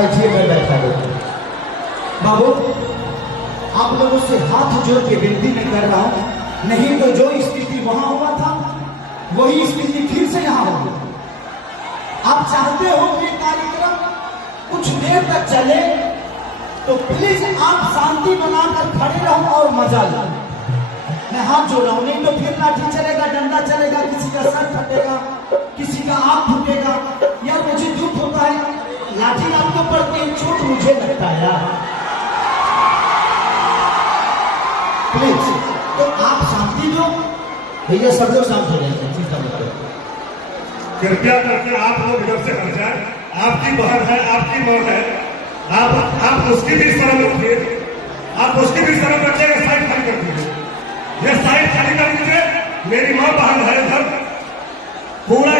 बैठिए, मैं बैठा देता हूँ। बाबू, आप लोगों से हाथ जोड़ के विनती मैं कर रहा हूं, नहीं तो जो स्थिति वहां हुआ था वही स्थिति फिर से यहां होगी। आप चाहते हो कि कार्यक्रम कुछ देर तक चले तो प्लीज आप शांति बनाकर खड़े रहो और मजा लो। मैं हाथ जोड़ रहा हूं, नहीं तो फिर लाठी चलेगा, डंडा चलेगा, किसी का सर फटेगा, किसी का आंख फूटेगा। यार मुझे दुख होता है, लाठी आपको पड़ती है, चोट मुझे लगता है यार। प्लीज तो आप शांति दो भैया, सब लोग शांत हो जाएंगे, चिंता मत करो। कृपया करके आप लोग इधर से हट जाए। आपकी बहन है, आपकी मां है, आप उसकी भी शर्म रखिए, आप उसकी भी शर्म रखिए। साइड खाली कर दीजिए, ये साइड खाली कर दीजिए। मेरी मां बहन है इधर, पूरा